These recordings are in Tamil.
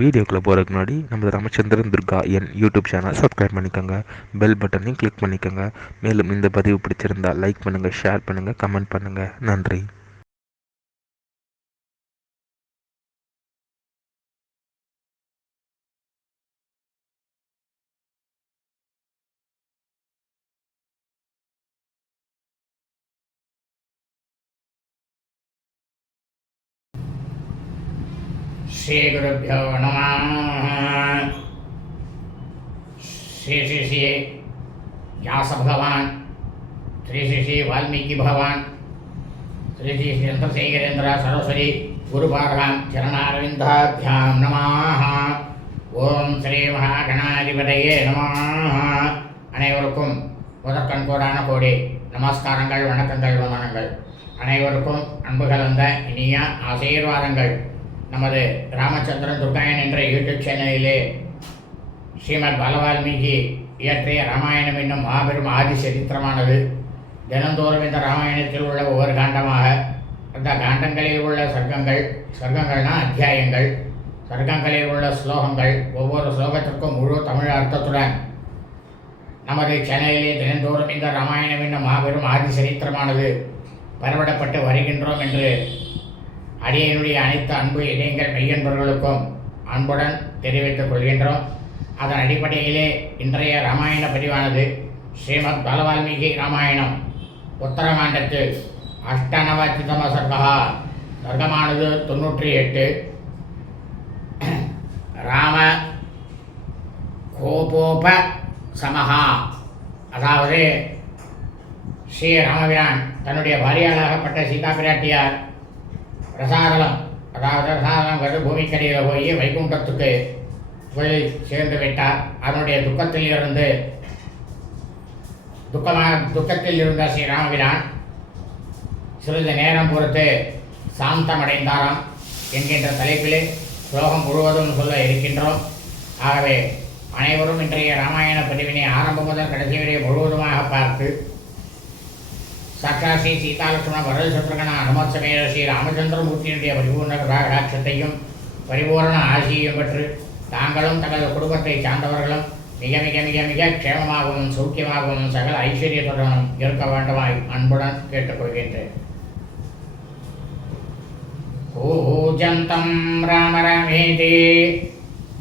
வீடியோக்குள்ளே போகிறதுக்கு முன்னாடி நம்ம ராமச்சந்திரன் துர்கா என் யூடியூப் சேனல் சப்ஸ்கிரைப் பண்ணிக்கோங்க, பெல் பட்டனையும் கிளிக் பண்ணிக்கோங்க. மேலும் இந்த பதிவு பிடிச்சிருந்தால் லைக் பண்ணுங்கள், ஷேர் பண்ணுங்கள், கமெண்ட் பண்ணுங்கள். நன்றி. श्री गुरुभ्यो नमः। श्री श्री श्री व्यास भगवान, श्री श्री श्री वाल्मीकि भगवान, श्री श्री चंद्रशेखरेंद्र सरस्वती गुरुपादां चरणारविंदाभ्यां नमः। ओम श्री महागणाधिपतये नमः। அனைவருக்கும் முதற்கண் கோடான கோடி நமஸ்காரங்கள், வணக்கங்கள், வந்தனங்கள். அனைவருக்கும் அன்பு கலந்த இனிய ஆசீர்வாதங்கள். நமது ராமச்சந்திரன் துர்காயன் என்ற யூடியூப் சேனலிலே ஸ்ரீமத் பாலவால்மீகி இயற்றிய ராமாயணம் என்னும் மாபெரும் ஆதி சரித்திரமானது தினந்தோறும் இந்த ராமாயணத்தில் உள்ள ஒவ்வொரு காண்டமாக அந்த காண்டங்களில் உள்ள சர்க்கங்கள்னா அத்தியாயங்கள், சர்க்கங்களில் உள்ள ஸ்லோகங்கள், ஒவ்வொரு ஸ்லோகத்திற்கும் முழு தமிழ் அர்த்தத்துடன் நமது சேனலிலே தினந்தோறும் இந்த ராமாயணம் என்னும் மாபெரும் ஆதி சரித்திரமானது பரவிடப்பட்டு வருகின்றோம் என்று அடியனுடைய அனைத்து அன்பு இதயங்கள் மெய்யன்பர்களுக்கும் அன்புடன் தெரிவித்துக் கொள்கின்றோம். அதன் அடிப்படையிலே இன்றைய ராமாயண பதிவானது ஸ்ரீமத் பாலவால்மீகி ராமாயணம் உத்தரகாண்டத்தில் அஷ்டநவதிதம சர்க்கா, சர்க்கமானது 98. ராம கோபோப சமஹா, அதாவது ஸ்ரீ ராமபிரான் தன்னுடைய பாரியாளாகப்பட்ட சீதா பிராட்டியார் ரசாதலம், அதாவது ரசாதலங்கிறது பூமிக்கடியில் போய் வைகுண்டத்துக்கு போய் சேர்ந்து விட்டார். அதனுடைய துக்கத்தில் இருந்த ஸ்ரீ ராமபிரான் சிறிது நேரம் பொறுத்து சாந்தமடைந்தாராம் என்கின்ற தலைப்பிலே ஸ்லோகம் முழுவதும் சொல்ல இருக்கின்றோம். ஆகவே அனைவரும் இன்றைய ராமாயண பதிவினை ஆரம்பம் முதல் கடைசி வரை முழுவதுமாக பார்த்து சாட்சாத் ஸ்ரீ சீதாலட்சுமண வரத சத்ருகண ஹனுமத்சமேத ஸ்ரீ ராமச்சந்திரமூர்த்தியினுடைய பரிபூர்ண கடாட்சத்தையும் பரிபூர்ண ஆசியையும் பெற்று தாங்களும் தங்களது குடும்பத்தை சார்ந்தவர்களும் மிக மிக மிக மிக க்ஷேமமாகவும் சௌக்கியமாகவும் சகல ஐஸ்வர்யத்துடனும் இருக்க வேண்டுமாய் அன்புடன் கேட்டுக்கொள்கின்றேன். பூஜந்தம் ராம ராமேதி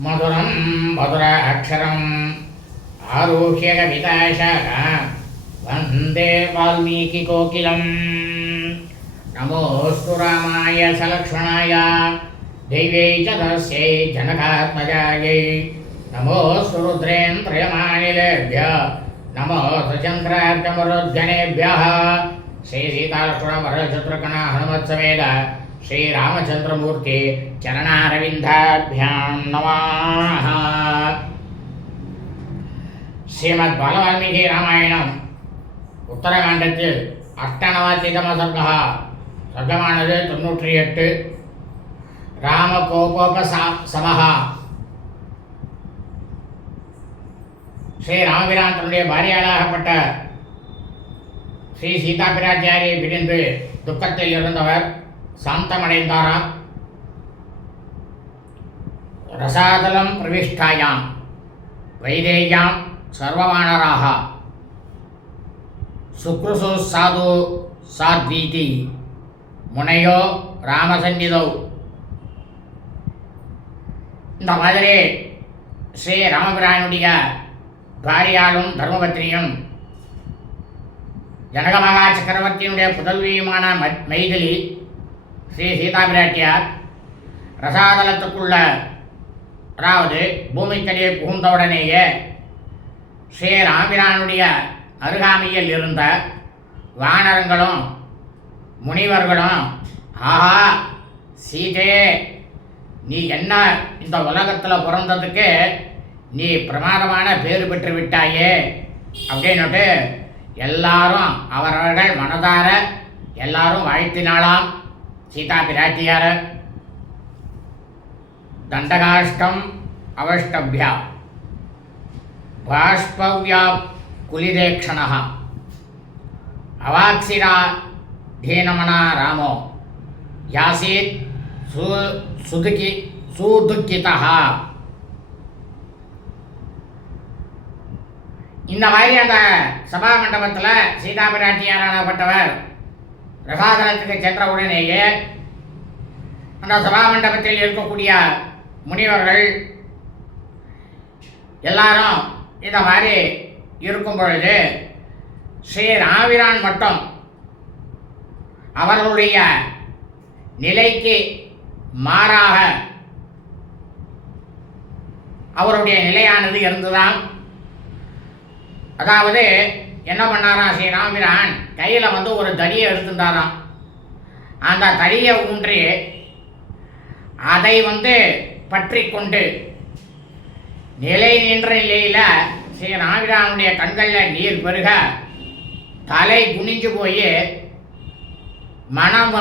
மதுரம் மதுர அக்ஷரம் ஆரோக்கிய கவிதாசாக वंदे वाल्मीकि कोकिलम। नमोस्तु रामाय सलक्ष्मणाय दैव्यै च तस्यै जनकात्मजायै। नमोस्तु रुद्रेन्द्रयमानिलेभ्यः, नमोस्तु चन्द्रार्कमरुद्गणेभ्यः। श्री सीतालक्ष्मण वरदशत्रुघ्न हनुमत्समेत श्री रामचंद्रमूर्ति चरणारविन्दाभ्यां नमः। श्रीमद् बालवाल्मीकि रामायणं உத்தரகாண்டத்தில் அஷ்டநவதிதம சர்க்கா, சர்க்கமானது 98. ராம கோபோப சமஹா, ஸ்ரீ ராமபிரான் தன்னுடைய பாரியாளாகப்பட்ட ஸ்ரீ சீதா பிராட்டியாரை பிரிந்து துக்கத்தில் இருந்தவர் சாந்தமடைந்தாராம். ரசாதலம் பிரவிஷ்டாயாம் வைதேயாம் சர்வமானராக சுக்ருசு சாது சாத்வீதி முனையோ ராமசந்நிதோ. இந்த மாதிரி ஸ்ரீ ராமபிரானுடைய பாரியாலும் தர்மபத்னியும் ஜனகமகா சக்கரவர்த்தியினுடைய புதல்வியுமான மைதிலி ஸ்ரீ சீதா பிராட்டியார் ரசாதலத்துக்குள்ள, அதாவது பூமிக்கடியை புகுந்தவுடனேயே ஸ்ரீ ராமபிரானுடைய அருகாமையில் இருந்த வானரங்களும் முனிவர்களும், ஆஹா சீதே, நீ என்ன இந்த உலகத்தில் பிறந்ததுக்கு நீ பிரமாதமான பேர் பெற்று விட்டாயே அப்படின்னுட்டு எல்லாரும் அவரவர்கள் மனதார எல்லாரும் வாழ்த்தினாலாம் சீதா பிராட்டியார. தண்டகாஷ்டம் அவஷ்டபியா பாஷ்பவ்யா குலிதேக்ஷணः அவாக்சிரா தீனமனா ராமோ யாசீத் சுதுகி சுதுக்கிதா. இந்த மாதிரி அந்த சபா மண்டபத்தில் சீதா பிராட்டியாரானப்பட்டவர் ரசாதலத்துக்கு சென்றவுடனேயே அந்த சபா மண்டபத்தில் இருக்கக்கூடிய முனிவர்கள் எல்லாரும் இந்த மாதிரி இருக்கும் பொழுது ஸ்ரீ ராமபிரான் மட்டும் அவர்களுடைய நிலைக்கு மாறாக அவருடைய நிலையானது இருந்துதான். அதாவது என்ன பண்ணாராம் ஸ்ரீ ராமபிரான், கையில் ஒரு தடியை எடுத்துட்டாராம். அந்த தடியை ஊன்றி அதை பற்றி கொண்டு நிலை நின்ற நிலையில் ஸ்ரீ ராமபிரானுடைய கண்களில் நீர் பெருக தலை குனிஞ்சு போய் மனம்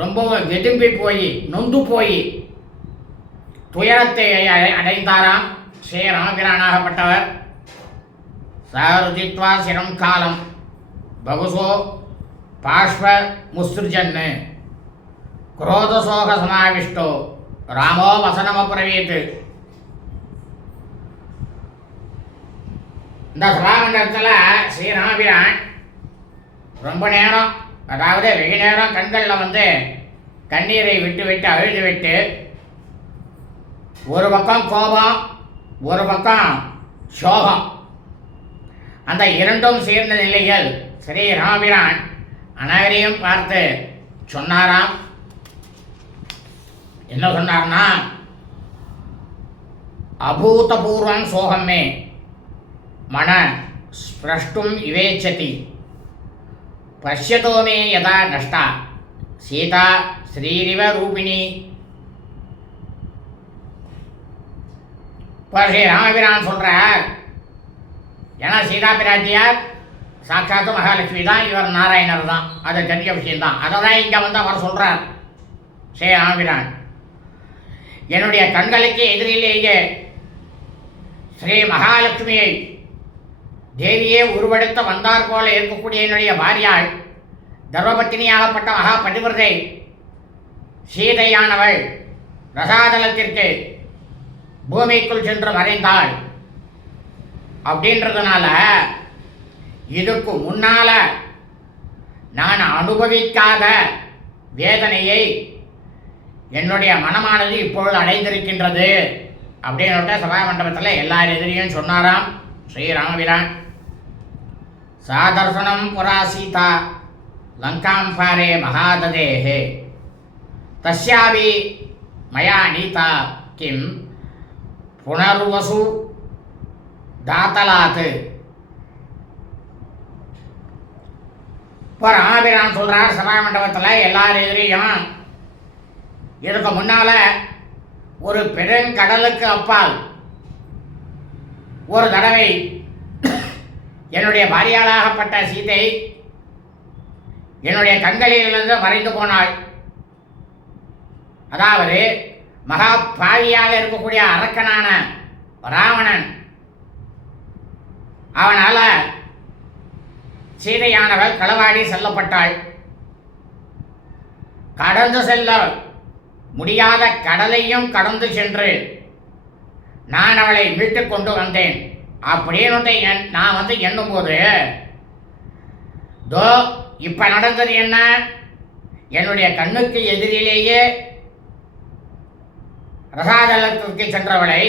ரொம்ப வெதும்பி போய் நொந்து போய் துயரத்தை அடைந்தாராம் ஸ்ரீ ராமபிரானாகப்பட்டவர். சருதித்வா சிரம் காலம் பகுசோ பாஷ்ப முஸ்ருஜன்னு குரோதசோக சமாவிஷ்டோ ராமோ வசனமப்ரவீத். இந்த சபாமண்டலத்தில் ஸ்ரீராமபிரான் ரொம்ப நேரம், அதாவது வெகு நேரம் கண்களில் கண்ணீரை விட்டு விட்டு அழுது விட்டு, ஒரு பக்கம் கோபம், ஒரு பக்கம் சோகம், அந்த இரண்டும் சேர்ந்த நிலையில் ஸ்ரீ ராமபிரான் அனைவரையும் பார்த்து சொன்னாராம். என்ன சொன்னார்னா, அபூதபூர்வம் சோகமே மன ஸ்பிரஷ்டும் இவேச்சதி பஷ்யதோமே யதா நஷ்டா சீதா ஸ்ரீரிவ ரூபிணி. இப்போ ஸ்ரீ ராமபிரான் சொல்கிறார், ஏன்னா சீதா பிராட்டியார் சாட்சாத்து மகாலட்சுமி தான், இவர் நாராயணர் தான், அது தெரிஞ்ச விஷயம்தான். அதை தான் இங்கே அவர் சொல்கிறார் ஸ்ரீ ராமபிரான். என்னுடைய கண்களுக்கு எதிரிலேயே ஸ்ரீ மகாலட்சுமியை தேவியே உருவெடுத்த வந்தார் போல இருக்கக்கூடிய என்னுடைய பாரியாள் தர்மபத்தினியாகப்பட்ட மகா பதிவிரதை சீதையானவள் ரசாதலத்திற்கு பூமிக்குள் சென்று மறைந்தாள். அப்படின்றதுனால இதுக்கு முன்னால நான் அனுபவிக்காத வேதனையை என்னுடைய மனமானது இப்பொழுது அடைந்திருக்கின்றது அப்படின்னு சபா மண்டபத்தில் எல்லார் எதிரியும் சொன்னாராம் ஸ்ரீராமபிரான். சாதர்சனம் புரா சீதா லங்காம் பாரே மகாததேஹே தஸ்யாபி மயா நீதா கிம் புனர்வசு தாத்தலாத்து. இப்போ ராமபிரான் சொல்கிறார் சபா மண்டபத்தில் எல்லார் எதிரியும், இதுக்கு முன்னால் ஒரு பெருங்கடலுக்கு அப்பால் ஒரு தடவை என்னுடைய பாரியாளாகப்பட்ட சீதை என்னுடைய கண்களிலிருந்து மறைந்து போனாள். அதாவது மகா பாவியாக இருக்கக்கூடிய அரக்கனான ராவணன், அவனால் சீதையானவள் களவாடி செல்லப்பட்டாள். கடந்து செல்ல முடியாத கடலையும் கடந்து சென்று நான் அவளை மீட்டு கொண்டு வந்தேன் அப்படின்னு நான் எண்ணும்போது, தோ இப்போ நடந்தது என்ன, என்னுடைய கண்ணுக்கு எதிரிலேயே ரசாதலத்திற்கு சென்றவளை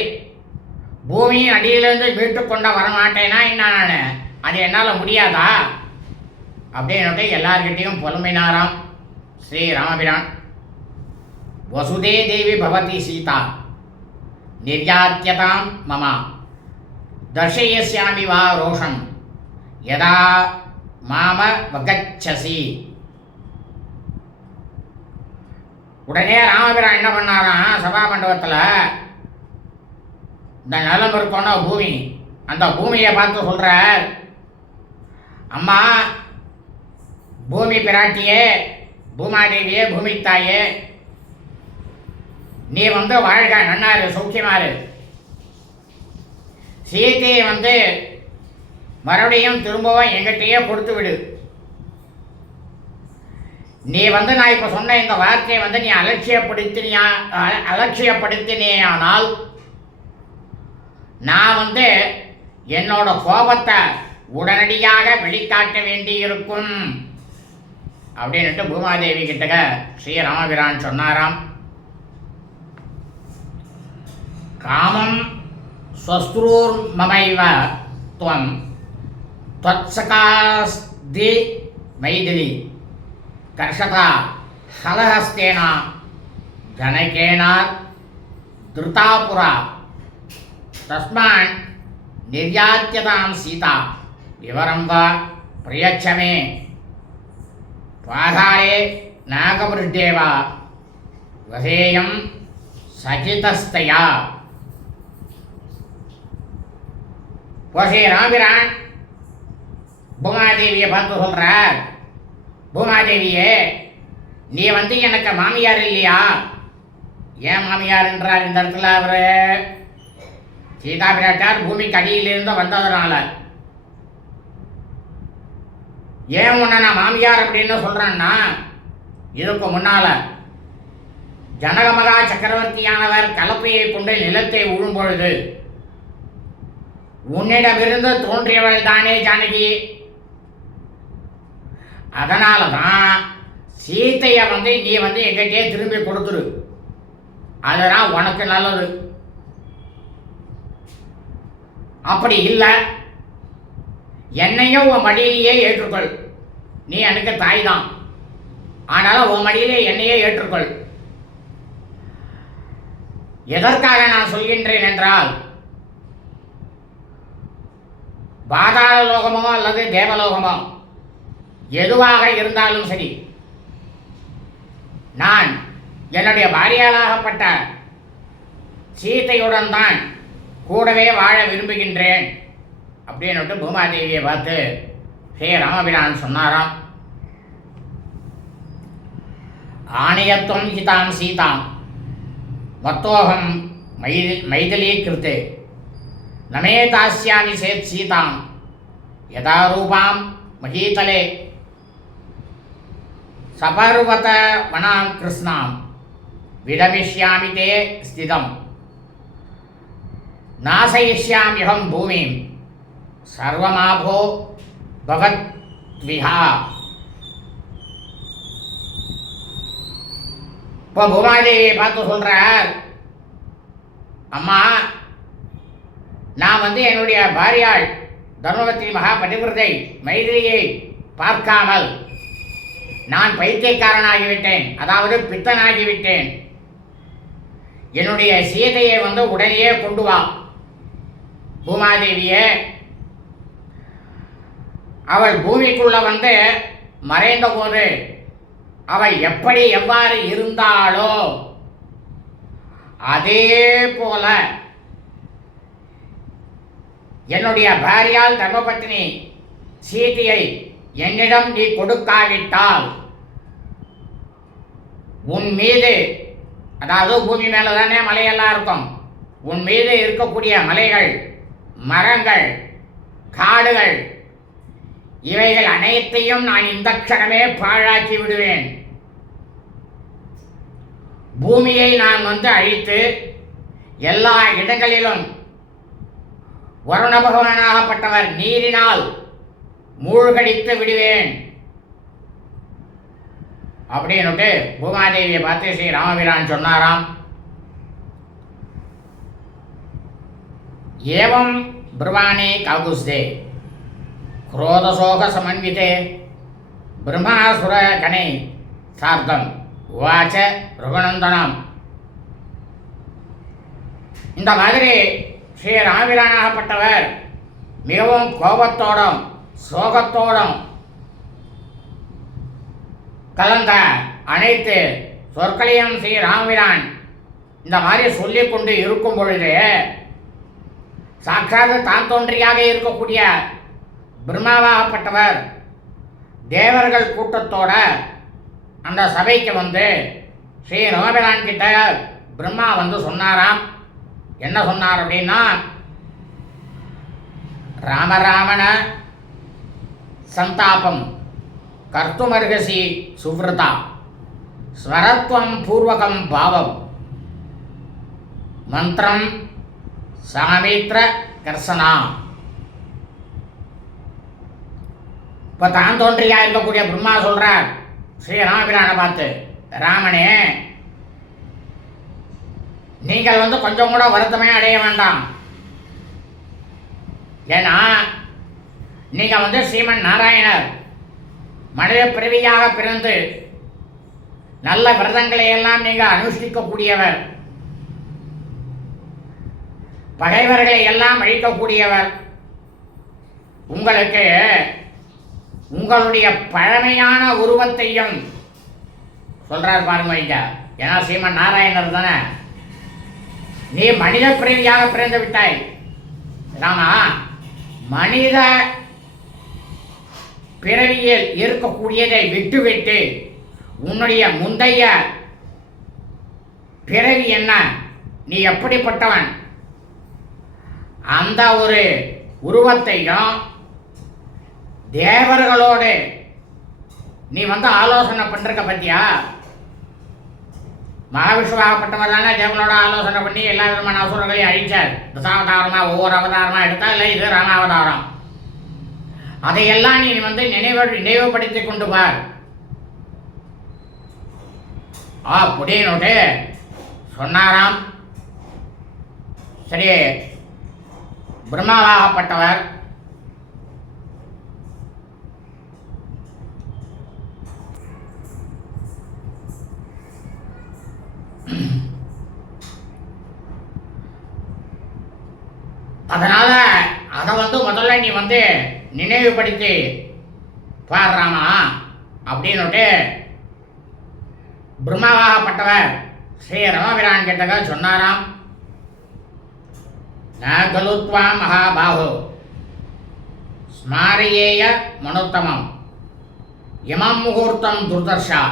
பூமியின் அடியிலிருந்து மீட்டு கொண்ட வரமாட்டேனா என்ன, அது என்னால் முடியாதா அப்படின்னு எல்லார்கிட்டையும் புலம்பினாராம் ஸ்ரீ ராமபிரான். வசுதே தேவி பவதி சீதா நிர்யாத்யதாம் மம தர்ஷயஸ்யாமி வா ரோஷம் யதா மாம வகச்சசி. உடனே ராமபிரான் என்ன பண்ணாராம், சபா மண்டபத்தில் இந்த நிலம் இருக்கோன்னா பூமி, அந்த பூமியை பார்த்து சொல்கிறார், அம்மா பூமி பிராட்டியே, பூமாதேவியே, பூமித்தாயே, நீ வாழ்க, நன்னாரு, சௌக்கியமாரு. சீதையை மறுபடியும் திரும்பவும் எங்கிட்டயே கொடுத்து விடு. நீ வந்து நான் இப்போ சொன்ன இந்த வார்த்தையை வந்து நீ அலட்சியப்படுத்தினேயானால் நான் வந்து என்னோட கோபத்தை உடனடியாக வெளிக்காட்ட வேண்டி இருக்கும் அப்படின்ட்டு பூமாதேவி கிட்டக ஸ்ரீராமபிரான் சொன்னாராம். காமம் ஸ்வஸ்ரூர் மமைவ துவம் त्वत्सकास्ति मैथिली कर्षता हलहस्तेन जनकेन धृतापुरा तस्मात् निर्यात्यतां सीता विवरं वा प्रयच्छ मे पाहारे नागवृद्धेव वसेयं सहितस्तया. ராமபிரான் பூமாதேவியை பார்த்து சொல்கிறார், பூமாதேவியே நீ வந்து எனக்கு மாமியார் இல்லையா? ஏன் மாமியார் என்றார் இந்த இடத்துல அவர் சீதா பிராட்டார் பூமிக்கு அடியிலிருந்து வந்ததுனால. ஏன் உன்னை நான் மாமியார் அப்படின்னு சொல்கிறேன்னா, இதுக்கு முன்னால் ஜனகமகா சக்கரவர்த்தியானவர் கலப்பையை கொண்டு நிலத்தை உழும் பொழுது உன்னிடமிருந்து தோன்றியவள் தானே ஜானகி. அதனால தான் சீத்தையை வந்து நீ வந்து எங்கிட்டே திரும்பி கொடுத்துரு, அதுதான் உனக்கு நல்லது. அப்படி இல்லை, என்னையும் உன் மடியிலேயே ஏற்றுக்கொள். நீ எனக்கு தாய் தான், ஆனாலும் உன் மடியிலே என்னையே ஏற்றுக்கொள். எதற்காக நான் சொல்கின்றேன் என்றால், பாதாள லோகமோ அல்லது தேவலோகமோ எதுவாக இருந்தாலும் சரி, நான் என்னுடைய பாரியாளாகப்பட்ட சீத்தையுடன் தான் கூடவே வாழ விரும்புகின்றேன் அப்படின்னுட்டு பூமாதேவியை பார்த்து ஸ்ரீராமபிரான் சொன்னாராம். ஆணையத்துவம் ஹிதாம் சீதாம் மத்தோகம் மைதிலீகிருத்தே நமே தாஸ்யாமி சேத் சீதாம் யதா ரூபாம் மகீதலே சபர்வத வனாம் கிருஷ்ணாம் விடமிஷ்யாமி தே ஸ்திதம் நாசயிஷ்யாம்யஹம் பூமிம் சர்வமாபோ பவத்விஹா. இப்போ பூமாதேவியை பார்த்து சொல்கிறார், அம்மா நான் வந்து என்னுடைய பாரியாள் தர்மவதி மகா பதிவிரதை மைதிலியை பார்க்காமல் நான் பைத்தியக்காரனாகிவிட்டேன், அதாவது பித்தனாகிவிட்டேன். என்னுடைய சீதையை வந்து உடனே கொண்டு வா பூமாதேவியே. அவள் பூமிக்குள்ள வந்து மறைந்த போது அவள் எவ்வாறு இருந்தாளோ அதே போல என்னுடைய பாரியால் தர்மபத்தினி சீதையை என்னிடம் நீ கொடுக்காவிட்டால் உன் மீது, அதாவது பூமி மேலே தானே மலையெல்லாம் இருக்கும், உன் மீது இருக்கக்கூடிய மலைகள், மரங்கள், காடுகள் இவைகள் அனைத்தையும் நான் இந்த க்ஷணமே பாழாக்கி விடுவேன். பூமியை நான் வந்து அழித்து எல்லா இடங்களிலும் வருண பகவானாகப்பட்டவர் நீரினால் மூழ்கடித்து விடுவேன் அப்படின்னுட்டு பூமாதேவியை பார்த்து ஸ்ரீ ராமபிரான் சொன்னாராம். ஏவம் பிரவாணே காகுஸ்தே क्रोधशोक समन्विते ब्रह्मासुर गणे सार्धम उवाच रघुनंदनम. இந்த மாதிரி ஸ்ரீ ராமபிரானாகப்பட்டவர் மிகவும் கோபத்தோடும் சோகத்தோடும் கலந்த அனைத்து சொற்களையும் ஸ்ரீ ராமபிரான் இந்த மாதிரி சொல்லிக் கொண்டு இருக்கும் பொழுது சாட்சாத் தான் தோன்றியாக இருக்கக்கூடிய பிரம்மாவாகப்பட்டவர் தேவர்கள் கூட்டத்தோட அந்த சபைக்கு வந்து ஸ்ரீ ராமபிரான் கிட்ட பிரம்மா வந்து சொன்னாராம். என்ன சொன்னார் அப்படின்னா, ராமராமன சந்தாபம் கர்த்துமர்கசி சுவ்ரதா ஸ்வரத்வம் பூர்வகம் பாவம் மந்திரம் சாமித்ர கர்சனா. இப்போ தான் தோன்றியா இருக்கக்கூடிய பிரம்மா சொல்றார் ஸ்ரீராமபிரானை பார்த்து, ராமனே நீங்கள் கொஞ்சம் கூட வருத்தமே அடைய வேண்டாம். ஏன்னா நீங்க ஸ்ரீமன் நாராயணர் மனித பிறவியாக பிறந்து நல்ல விரதங்களை எல்லாம் நீங்க அனுஷ்டிக்கக்கூடியவர், பகைவர்களை எல்லாம் அழிக்கக்கூடியவர். உங்களுக்கு உங்களுடைய பழமையான உருவத்தையும் சொல்றார் பாருங்க ஐயா. ஏன்னா ஸ்ரீமன் நாராயணர் தானே, நீ மனித பிறவியாக பிறந்து விட்டாய் ராமா. மனித பிறவியில் இருக்கக்கூடியதை விட்டுவிட்டு உன்னுடைய முந்தைய பிறவி என்ன, நீ எப்படிப்பட்டவன், அந்த ஒரு உருவத்தையும் தேவர்களோடு நீ ஆலோசனை பண்றக்க பத்தியா. மகாவிஷ்ணுவாகப்பட்டவர் தானே தேவனோட ஆலோசனை பண்ணி எல்லா விதமான அசுரங்களையும் அழிச்சார். தசாவதாரமா ஒவ்வொரு அவதாரமா எடுத்தா இல்லை, இது ராமாவதாரம். அதையெல்லாம் நீ நினைவுபடுத்தி கொண்டு பார் அப்படின்னு சொன்னாராம். சரி, பிரம்மாவாகப்பட்டவர் அதனால அதை முதல்ல நீ நினைவுபடுத்தி பாடுறாமா அப்படின்னு பிரம்மாவாகப்பட்டவர் ஸ்ரீ ரமபிரான் கிட்ட சொன்னாராம். நகலுத்வா மகாபாஹோ ஸ்மாரியேய மனோத்தமம் இமம் முகூர்த்தம் துர்தர்ஷா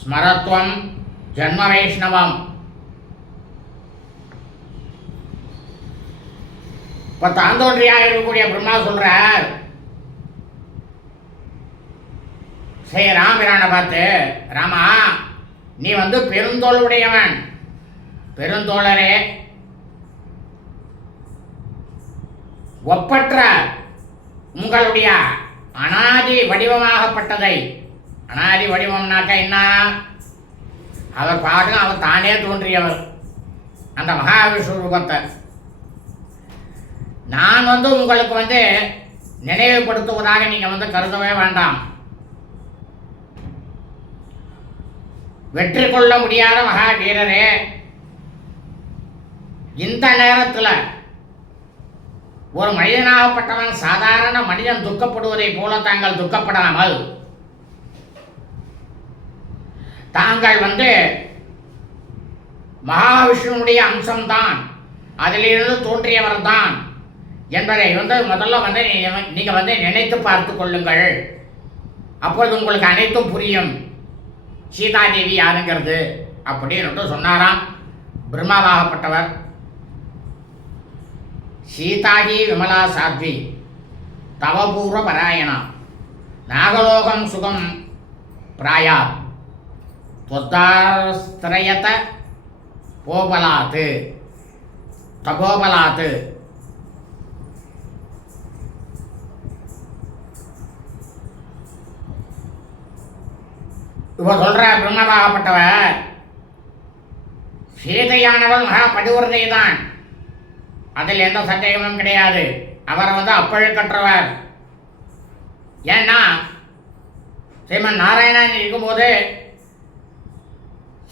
ஸ்மரத்வம் ஜன்ம வைஷ்ணவம். இப்போ தாந்தோன்றியாக இருக்கக்கூடிய பிரம்மா சொல்றார் ஸ்ரீ ராமபிரானை பார்த்து, ராமா நீ பெருந்தோள் உடையவன், பெருந்தோழரே, ஒப்பற்ற உங்களுடைய அனாதி வடிவமாகப்பட்டதை, அனாதி வடிவம்னாக்க என்ன, அவர் பாட்டு அவர் தானே தோன்றியவர் அந்த மகாவிஷ்ணு ரூபத்தை நான் உங்களுக்கு நினைவுபடுத்துவதாக நீங்க கருதவே வேண்டாம். வெற்றி கொள்ள முடியாத மகா வீரரே, இந்த நேரத்தில் ஒரு மனிதனாகப்பட்டவன் சாதாரண மனிதன் துக்கப்படுவதை போல தாங்கள் துக்கப்படாமல், தாங்கள் மகாவிஷ்ணுடைய அம்சம்தான், அதிலிருந்து தோன்றியவர் தான் என்பதை முதல்ல நீங்க நினைத்து பார்த்து கொள்ளுங்கள். அப்போது உங்களுக்கு அனைத்தும் புரியும் சீதாதேவி யாருங்கிறது அப்படின்னு சொன்னாராம் பிரம்மாவாகப்பட்டவர். சீதாகி விமலா சாத்வி தவபூர்வ பராயணா நாகலோகம் சுகம் பிராயா தொத்தாஸ்திரயத போபலாத்து தபோபலாத்து. இப்போ சொல்ற பிரம்மவாகப்பட்டவர் சீதையானவள் மகா பதிவிரதை தான், அதில் எந்த சந்தேகமும் கிடையாது. அவர் அப்பழுக்கற்றவர். ஏன்னா ஸ்ரீமன் நாராயணன் இருக்கும்போது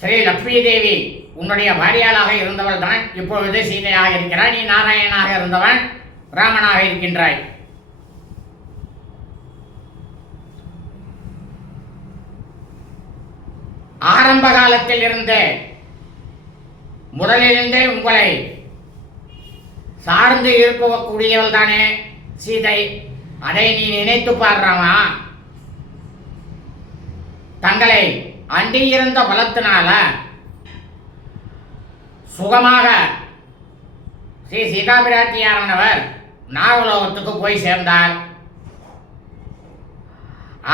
ஸ்ரீ லக்ஷ்மி தேவி உன்னுடைய பாரியாளாக இருந்தவள் தான் இப்பொழுது சீதையாக இருக்கிறாய். நீ நாராயணனாக இருந்தவன் ராமனாக இருக்கின்றாய். ஆரம்ப காலத்தில் இருந்தே முதலிலிருந்தே உங்களை சார்ந்து இருக்கக்கூடியவள் தானே சீதை. அதை நீ நினைத்து பாடுறாமா? தங்களை அண்டியிருந்த பலத்தினால சுகமாக ஸ்ரீ சீதா பிராட்டியாரானவர் நாகலோகத்துக்கு போய் சேர்ந்தார்.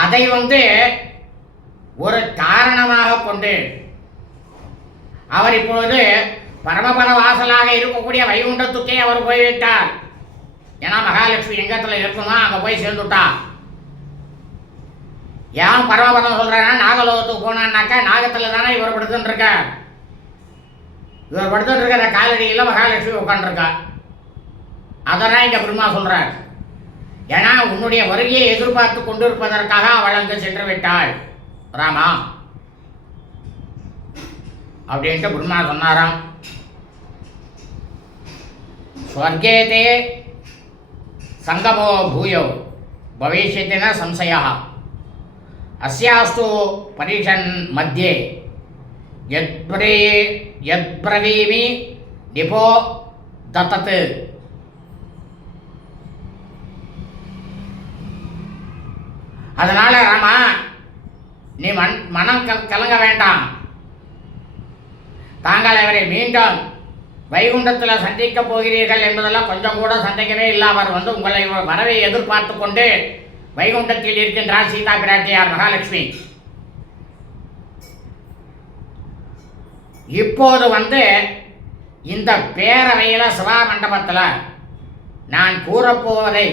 அதை ஒரு காரணமாக கொண்டு அவர் இப்பொழுது பரமபத வாசலாக இருக்கக்கூடிய வைகுண்டத்துக்கே அவர் போய்விட்டார். ஏன்னா மகாலட்சுமி எங்கத்தில் இருக்குமா அங்கே போய் சேர்ந்துட்டா. ஏன் பரமபதம் சொல்கிறேன்னா நாகலோகத்துக்கு போனான்னாக்கா நாகத்தில் தானே இவர் படுத்துட்டு இருக்கார். இவர் படுத்துட்டு இருக்கிற காலடியில் மகாலட்சுமி உட்காந்துருக்கா. அதெல்லாம் இங்கே பிரம்மா சொல்கிறார். ஏன்னா உன்னுடைய வருகையை எதிர்பார்த்து கொண்டிருப்பதற்காக அவள் அங்கு சென்று விட்டாள் ராமா அப்படின்ட்டு பிரம்மா சொன்னாராம். ஸ்வர்கேதே சங்கமோ பூயோ பவிஷ்யத்தின சம்சயா அஸ்யாஸ்து பரீஷன் மத்தியே யத்ப்ரவீமி நிபோ தத்தத். அதனால ராமா நீ மனம் கலங்க வேண்டாம். தாங்கள் அவரை மீண்டும் வைகுண்டத்தில் சந்திக்க போகிறீர்கள் என்பதெல்லாம் கொஞ்சம் கூட சந்தேகமே இல்லை. அவர் உங்களை வரவை எதிர்பார்த்து கொண்டு வைகுண்டத்தில் இருக்கின்றார் சீதா பிராட்டியார் மகாலட்சுமி. இப்போது இந்த பேரவையில் சபா மண்டபத்தில் நான் கூறப்போவதை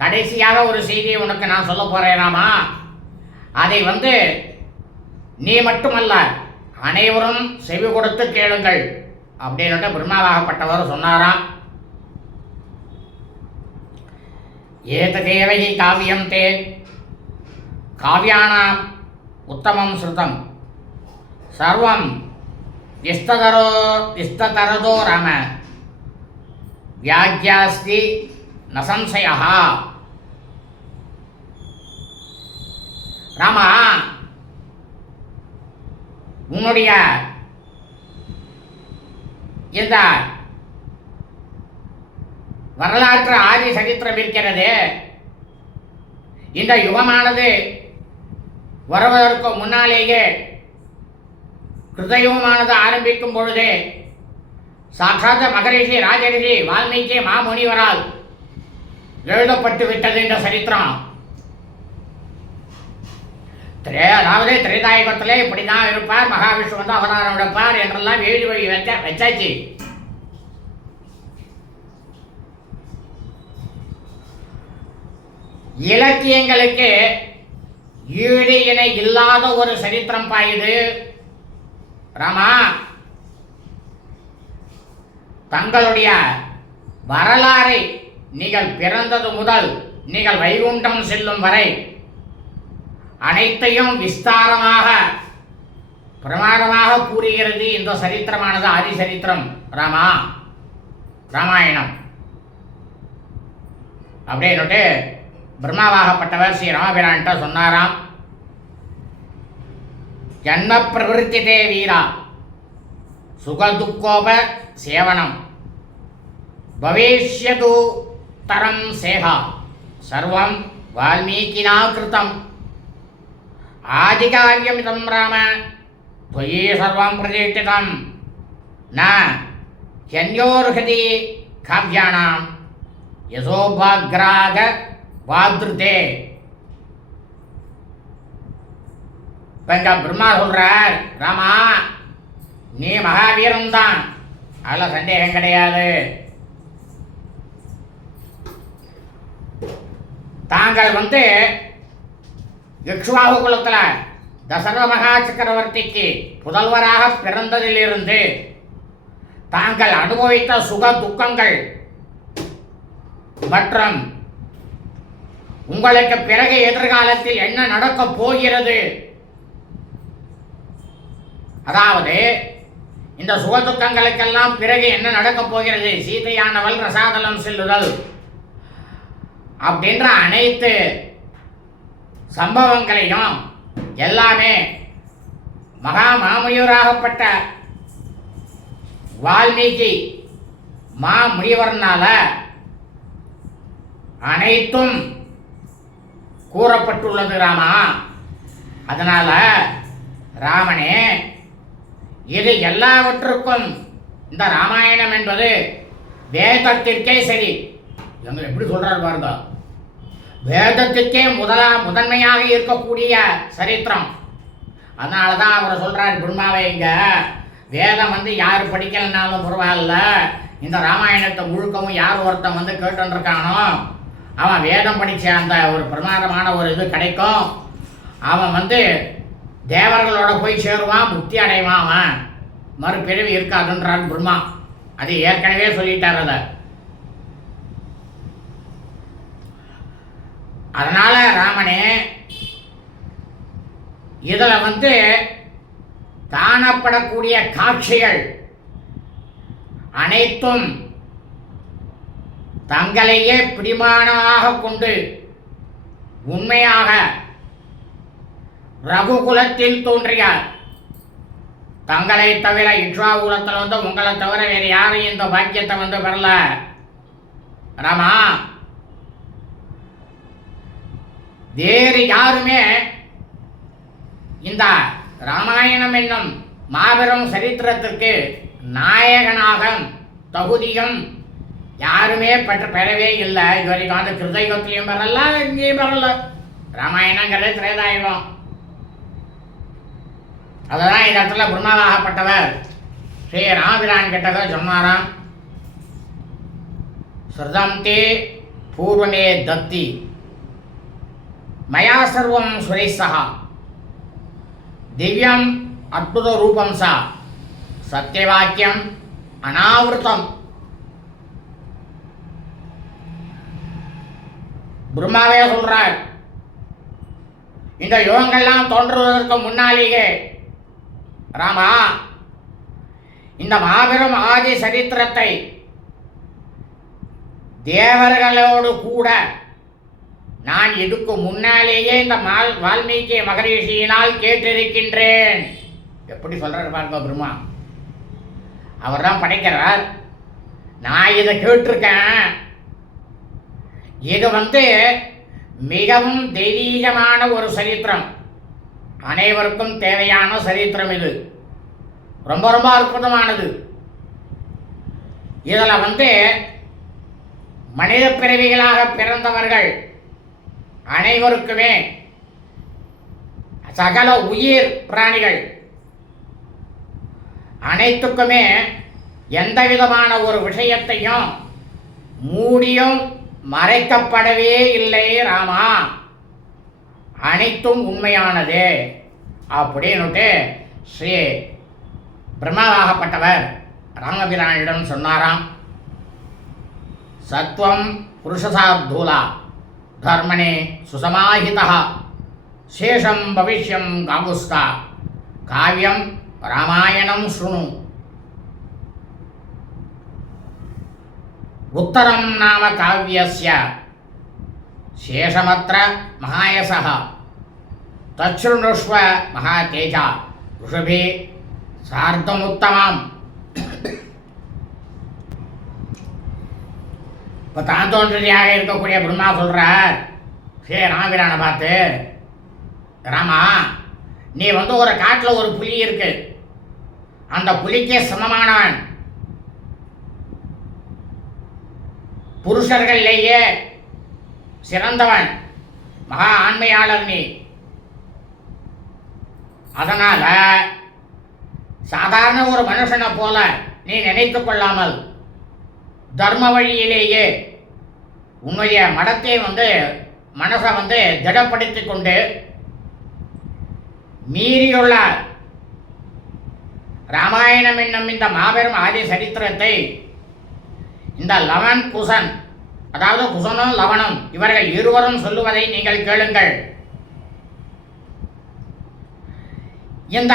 கடைசியாக ஒரு செய்தியை உனக்கு நான் சொல்ல போறேனாமா. அதை நீ மட்டுமல்ல அனைவரும் செவி கொடுத்து கேளுங்கள் அப்படின்னு பிரம்மாவாகப்பட்டவர் சொன்னாராம். ஏததேவ ஹி காவியம் தே காவியானாம் உத்தமம் ஸ்ருதம் சர்வம் விஸ்ததரதோ ராம வியாக்யாஸ்தி ந சம்சயः. ராமா உன்னுடைய இந்த வரலாற்று ஆதி சரித்திரம் இருக்கிறது. இந்த யுகமானது வருவதற்கு முன்னாலேயே கிருதயுகமானது ஆரம்பிக்கும் பொழுது சாட்சாத் மகரிஷி ராஜரிஷி வால்மீகி மாமுனிவரால் எழுதப்பட்டு விட்டது இந்த சரித்திரம். அதாவது திரேதாயுகத்திலே இப்படிதான் இருப்பார், மகாவிஷ்ணு அவதாரம் எடுப்பார் என்றெல்லாம் எழுதி வழி வச்சாச்சு. இலக்கியங்களுக்கு ஈடு இணை இல்லாத ஒரு சரித்திரம் பாயுது ராமா. தங்களுடைய வரலாறை நீங்கள் பிறந்தது முதல் நீங்கள் வைகுண்டம் செல்லும் வரை அனைத்தையும் விஸ்தாரமாக பிரமாதமாக கூறுகிறது இந்த சரித்திரமானது ஆதி சரித்திரம் ராமா, ராமாயணம் அப்படின்னுட்டு பிரம்மாவாகப்பட்டவர் ஸ்ரீ ராமபிரான்ட்ட சொன்னாராம். ஜன்ம பிரவருத்திதே வீரா சுகதுக்கோப சேவனம் பவேஷ்யது தரம் சேகா சர்வம் வால்மீகினா கிருதம் ஆதிகாவியமிதம் ராம त्वयि सर्वं प्रतिष्ठितं न ह्यन्योर्हति काव्यानां यशोभाग्राग वादृते. பிரம்மா சொல்றார், ராமா நீ மகாவீரம் தான், அதில் சந்தேகம் கிடையாது. தாங்கள் இக்ஷ்வாகு குலத்தில் தசரத மகா சக்கரவர்த்திக்கு புதல்வராக பிறந்ததிலிருந்து தாங்கள் அனுபவித்த சுக துக்கங்கள் மற்றும் உங்களுக்கு பிறகு எதிர்காலத்தில் என்ன நடக்கப் போகிறது, அதாவது இந்த சுக துக்கங்களுக்கெல்லாம் பிறகு என்ன நடக்கப் போகிறது, சீதையானவள் ரசாதலம் செல்லுதல் அப்படின்ற அனைத்து சம்பவங்களையும் எல்லாமே மாமுனிவராகப்பட்ட வால்மீகி மாமுனிவர்னால அனைத்தும் கூறப்பட்டுள்ளது ராமா. அதனால ராமனே இது எல்லாவற்றுக்கும் இந்த ராமாயணம் என்பது வேதத்திற்கே சரி. எப்படி சொல்றாரு பாருங்க, வேதத்துக்கே முதன்மையாக இருக்கக்கூடிய சரித்திரம். அதனால தான் அவர் சொல்கிறார் பிரம்மாவை, இங்கே வேதம் யார் படிக்கலைனாலும் பரவாயில்ல, இந்த ராமாயணத்தை முழுக்கவும் யார் ஒருத்தன் கேட்டுருக்கானோ அவன் வேதம் படித்த அந்த ஒரு பிரமாதமான ஒரு இது கிடைக்கும், அவன் தேவர்களோட போய் சேருவான், முக்தி அடைவான், அவன் மறுபிறவி இருக்காதுன்றான் பிரம்மா. அது ஏற்கனவே சொல்லிட்டார். அதனால ராமனே இதில் காணப்படக்கூடிய காட்சிகள் அனைத்தும் தங்களையே பிடிமானமாக கொண்டு உண்மையாக ரகுகுலத்தில் தோன்றிய தங்களை தவிர இக்ஷ்வாகுலத்தில் உங்களை தவிர வேறு யாரும் இந்த பாக்கியத்தை பெறல ராமா. வேறு யாருமே இந்த ராமாயணம் என்னும் மாபெரும் சரித்திரத்திற்கு நாயகனாக தகுதியும் யாருமே பெறவே இல்லை. இது வரைக்கும் கிருதயுகத்திலையும் பெறல, இங்கேயும் பெறல. ராமாயணங்கிறது திரேதாயுகம். அதுதான் இந்த இடத்துல பிரம்மாவாகப்பட்டவர் ஸ்ரீ ராமபிரான் கிட்டதான் சொன்னாராம். ஸ்ருதம் தே பூர்வமே தத்தி மயா சர்வம் சுரேசா திவ்யம் அற்புத ரூபம் சா சத்தியவாக்கியம் அனாவிருத்தம். பிரம்மாவே சொல்றார், இந்த யுகங்கள்லாம் தோன்றுவதற்கு முன்னாலேயே ராமா இந்த மாபெரும் ஆதி சரித்திரத்தை தேவர்களோடு கூட நான் இதுக்கு முன்னாலேயே இந்த வால்மீகி மகரிஷியினால் கேட்டிருக்கின்றேன். எப்படி சொல்றாரு பாருங்க பிரம்மா. அவர் தான் படைக்கிறார். நான் இதை கேட்டிருக்கேன். இது மிகவும் தெய்வீகமான ஒரு சரித்திரம், அனைவருக்கும் தேவையான சரித்திரம். இது ரொம்ப ரொம்ப அற்புதமானது. இதில் மனித பிறவிகளாக பிறந்தவர்கள் அனைவருக்குமே சகல உயிர் பிராணிகள் அனைத்துக்குமே எந்த விதமான ஒரு விஷயத்தையும் மூடியும் மறைக்கப்படவே இல்லை ராமா. அனைத்தும் உண்மையானதே அப்படின்னுட்டு ஸ்ரீ பிரம்மாவாகப்பட்டவர் ராமபிரானிடம் சொன்னாராம். சத்வம் புருஷசார்தூலா தர்மனே சுசமாஹிதா சேஷம் பவிஷ்யம் காகுஸ்தா காவியம் ராமாயணம் ஸ்ருணு. உத்தரம் நாம காவியஸ்ய சேஷமத்ர மகாயசः தச்ருணுஷ்வ மகாதேஜா ருஷபே சார்த்தமுத்தமாம். இப்போ தான் தோன்றியாக இருக்கக்கூடிய பிரம்மா சொல்கிறார் ஸ்ரீ ராமபிரானை பார்த்து, ராமா நீ ஒரு காட்டில் ஒரு புலி இருக்கு, அந்த புலிக்கே சமமானவன், புருஷர்கள்லேயே சிறந்தவன், மகா ஆண்மையாளர் நீ. அதனால சாதாரண ஒரு மனுஷனை போல நீ நினைத்து கொள்ளாமல் தர்ம வழியிலேயே உன்னுடைய மடத்தை மனசை திடப்படுத்தி கொண்டு மீறியுள்ள ராமாயணம் என்னும் இந்த மாபெரும் ஆதி சரித்திரத்தை இந்த லவன் குசன், அதாவது குசனும் லவனும் இவர்கள் இருவரும் சொல்லுவதை நீங்கள் கேளுங்கள். இந்த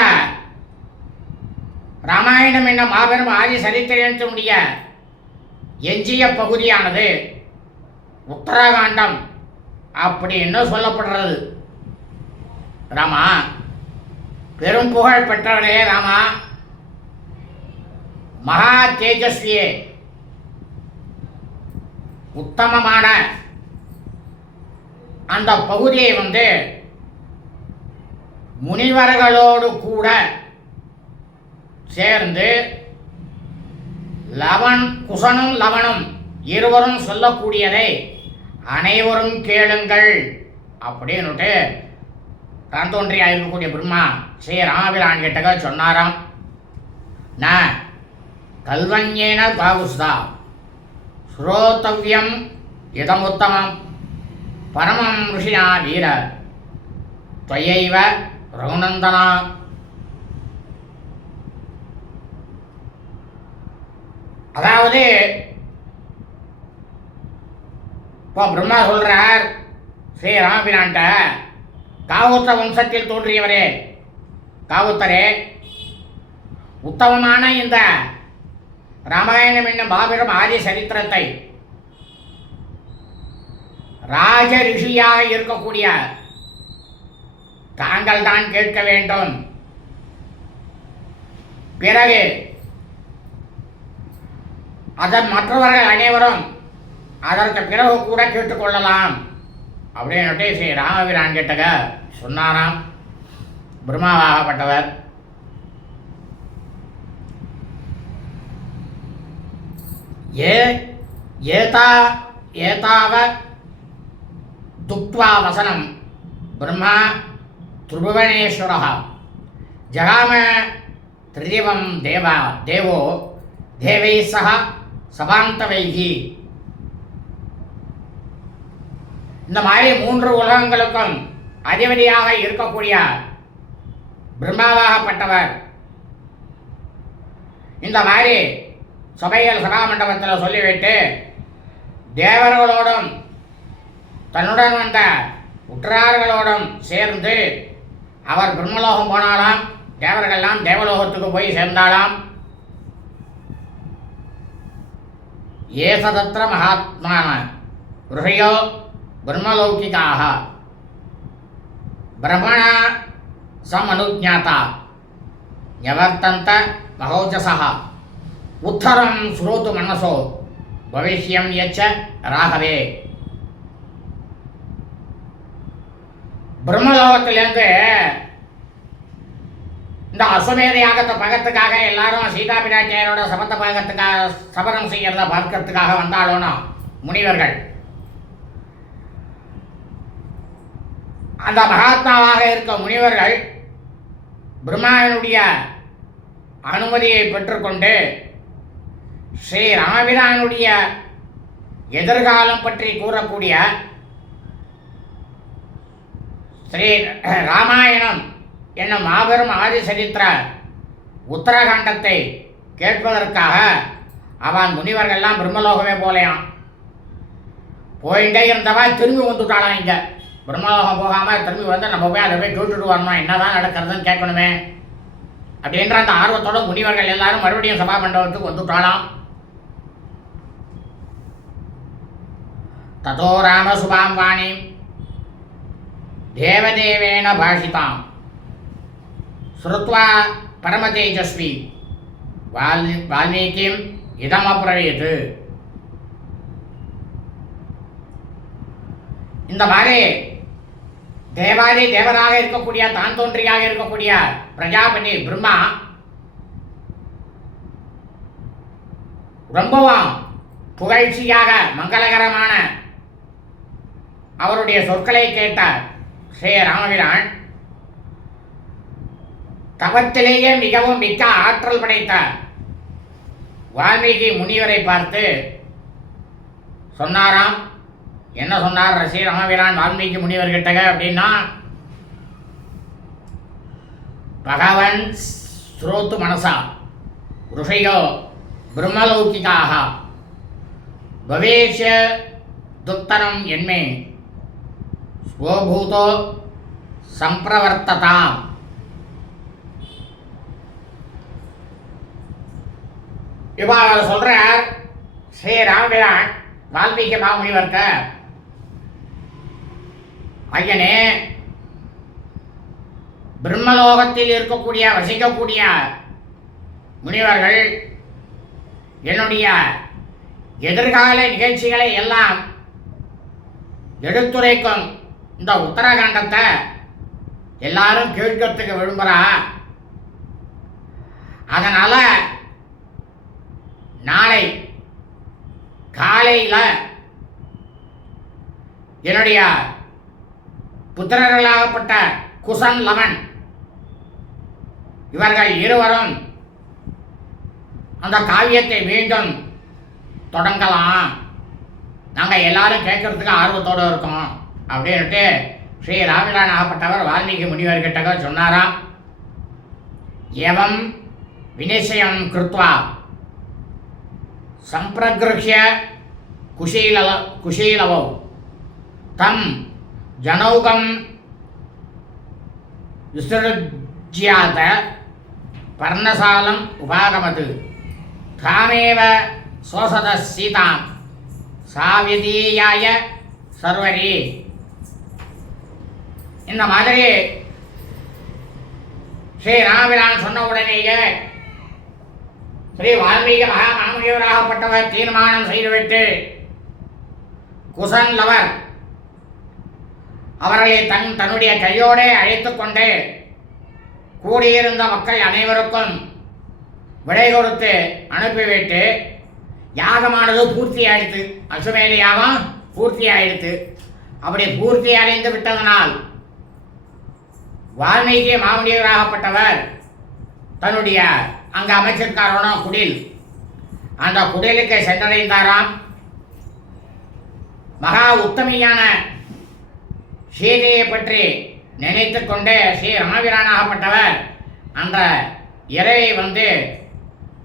ராமாயணம் என்னும் மாபெரும் ஆதி சரித்திரத்தினுடைய எஞ்சிய பகுதியானது உத்தரகாண்டம் அப்படின்னு சொல்லப்படுறது. ராமா பெரும் புகழ் பெற்றவரே ராமா, மகா தேஜஸ்வியே, உத்தமமான அந்த பகுதியை முனிவர்களோடு கூட சேர்ந்து குசனும் லவனும் இருவரும் சொல்லக்கூடியதை அனைவரும் கேளுங்கள் அப்படின்னுட்டு தான் தோன்றியா இருக்கக்கூடிய பிரம்மா ஸ்ரீ ராமபிரான் கிட்டக சொன்னாராம். ந கல்வன்யேன காகுஸ்தா ஸ்ரோதவ்யம் இதமுத்தமம் பரமம் ருஷியா வீர त्वयैव ரகுநந்தனா. அதாவது இப்போ பிரம்மா சொல்றார் ஸ்ரீ ராமபிரான்ட்ட, காவுத்த வம்சத்தில் தோன்றியவரே, காவுத்தரே, உத்தமமான இந்த ராமாயணம் என்னும் மாபெரும் ஆதி சரித்திரத்தை ராஜ ரிஷியாக இருக்கக்கூடிய தாங்கள் தான் கேட்க வேண்டும். பிறகு அதன் மற்றவர்கள் அனைவரும் அதற்கு பிறகு கூட கேட்டுக்கொள்ளலாம் அப்படின்னு ஸ்ரீ ராமபிரான் கிட்டக சொன்னாராம் பிரம்மாவாகப்பட்டவர். ஏதாவ துக்த்வா வசனம் பிரம்மா திரிபுவனேஸ்வரः ஜகாம திரிதிவம் தேவோ தேவை சக சபாந்தவைகி. இந்த மாதிரி 3 உலகங்களுக்கும் அதிபதியாக இருக்கக்கூடிய பிரம்மாவாகப்பட்டவர் இந்த மாதிரி சபைகள் சபா மண்டபத்தில் சொல்லிவிட்டு தேவர்களோடும் தன்னுடன் வந்த உற்றார்களோடும் சேர்ந்து அவர் பிரம்மலோகம் போனாலாம். தேவர்களெல்லாம் தேவலோகத்துக்கு போய் சேர்ந்தாலாம். ஏசதத்திர மகாத்மான ருஷயோ பிரம்மலௌகிகாக பிரம்மண சமனுஜாதா யவர்த்தந்த மகோஜசः உத்தரம் ஸ்ரோது மனசோ பவிஷ்யம் யச்ச ராகவே. பிரம்மலோகத்திலேருந்து இந்த அஸ்வமேத யாகத்தை பார்க்கறதுக்காக எல்லாரும் சீதா பிராட்டியாரோட சபத்தை பார்க்கறதுக்காக சபதம் செய்யறத பார்க்கறதுக்காக வந்தாலும் முனிவர்கள் அந்த மகாத்மாவாக இருக்க முனிவர்கள் பிரம்மாவினுடைய அனுமதியை பெற்றுக்கொண்டு ஸ்ரீ ராமபிரானுடைய எதிர்காலம் பற்றி கூறக்கூடிய ஸ்ரீ ராமாயணம் என்னும் மாபெரும் ஆதி சரித்திர உத்தரகாண்டத்தை கேட்பதற்காக அவன் முனிவர்கள்லாம் பிரம்மலோகமே போலையாம். போயிட்டே இருந்தவா திரும்பி வந்துட்டாளாம். இங்கே பிரம்மலோகம் போகாமல் திரும்பி வந்து நம்ம போய் அதை போய் கேட்டுட்டு வரணும், என்னதான் நடக்கிறதுன்னு கேட்கணுமே அப்படின்ற அந்த ஆர்வத்தோட முனிவர்கள் எல்லாரும் மறுபடியும் சபா மண்டபத்துக்கு வந்துட்டாளாம். ததோ ராம சுபாம் வாணி தேவதேவேன பாஷிதாம் ஸ்ருத்வா பரமதேஜஸ்வி வால்மீகிம் இதமப்ரவீத். இந்த மாதிரி தேவாதி தேவராக இருக்கக்கூடிய தான் தோன்றியாக இருக்கக்கூடிய பிரஜாபதி பிரம்மா ரொம்பவும் புகழ்ச்சியாக மங்களகரமான அவருடைய சொற்களை கேட்ட ஸ்ரீ ராமபிரான் தவத்திலேயே மிகவும் மிக்க ஆற்றல் படைத்த வால்மீகி முனிவரை பார்த்து சொன்னாராம். என்ன சொன்னார் ஸ்ரீ ராமபிரான் வால்மீகி முனிவர் கிட்டக அப்படின்னா, பகவன் ஸ்ரோத்து மனசா ருஷயோ பிரம்மலௌகிகாக பவேஷ துத்தரம் என்மே ஸ்வோபூதோ சம்பிரவர்த்ததாம். இப்போ அவர் சொல்றார் ஸ்ரீ ராமபிரான் வால்மீகி மாமுனிவர்க்க, ஐயனே, பிரம்மலோகத்தில் இருக்கக்கூடிய வசிக்கக்கூடிய முனிவர்கள் என்னுடைய எதிர்கால நிகழ்ச்சிகளை எல்லாம் எடுத்துரைக்கும் இந்த உத்தரகாண்டத்தை எல்லாரும் கேட்கறதுக்கு விரும்புகிறா. அதனால் நாளை காலையில் என்னுடைய புத்திரர்களாகப்பட்ட குசன் லவன் இவர்கள் இருவரும் அந்த காவியத்தை மீண்டும் தொடங்கலாம், நாங்கள் எல்லாரும் கேட்கறதுக்கு ஆர்வத்தோடு இருக்கோம் அப்படின்ட்டு ஸ்ரீ ராமிலான் ஆகப்பட்டவர் வால்மீகி முனிவர்கிட்ட சொன்னாராம். எவம் விநிச்சயம் கிருத்வா சம்பிரகிருஹ்ய குஷீலவௌ தம் ஜனௌகம் விசர்ஜ்யாத பர்ணசாலம் உபாகமது தாமேவ சோசத சீதாம் சாவிதீயாய சர்வரி. இந்த மாதிரி ஸ்ரீ ராமபிரான் சொன்ன உடனேயே ஸ்ரீ வால்மீகி மகாமாமுனிவராகப்பட்டவர் தீர்மானம் செய்துவிட்டு குசன் லவர் அவர்களை தன்னுடைய கையோடு அழைத்துக் கொண்டு கூடியிருந்த மக்கள் அனைவருக்கும் விடை கொடுத்து அனுப்பிவிட்டு யாகமானது பூர்த்தி ஆயிடுத்து. அசுமேத யாகம் பூர்த்தி ஆயிடுத்து. அப்படி பூர்த்தி அடைந்து விட்டதனால் வால்மீகி மாமுனிவராகப்பட்டவர் தன்னுடைய அங்கே அமைச்சிருக்காரோனோ குடில், அந்த குடிலுக்கு சென்றடைந்தாராம். மகா உத்தமியான சீதையை பற்றி நினைத்து கொண்டு ஸ்ரீ ராமபிரானாகப்பட்டவர் அந்த இரவை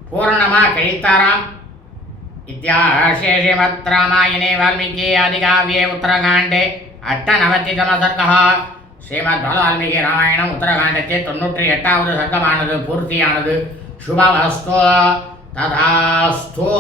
பூரணமாக கழித்தாராம். இத்தியாசே ஸ்ரீமத் ராமாயணே வால்மீகி ஆதிகாவ்யே உத்தரகாண்டே அஷ்டநவதிதம சர்க்கः. ஸ்ரீமத் வால்மீகி ராமாயணம் உத்தரகாண்டத்தில் 98வது சர்க்கமானது பூர்த்தியானது. சுபமஸ்து ததாஸ்து.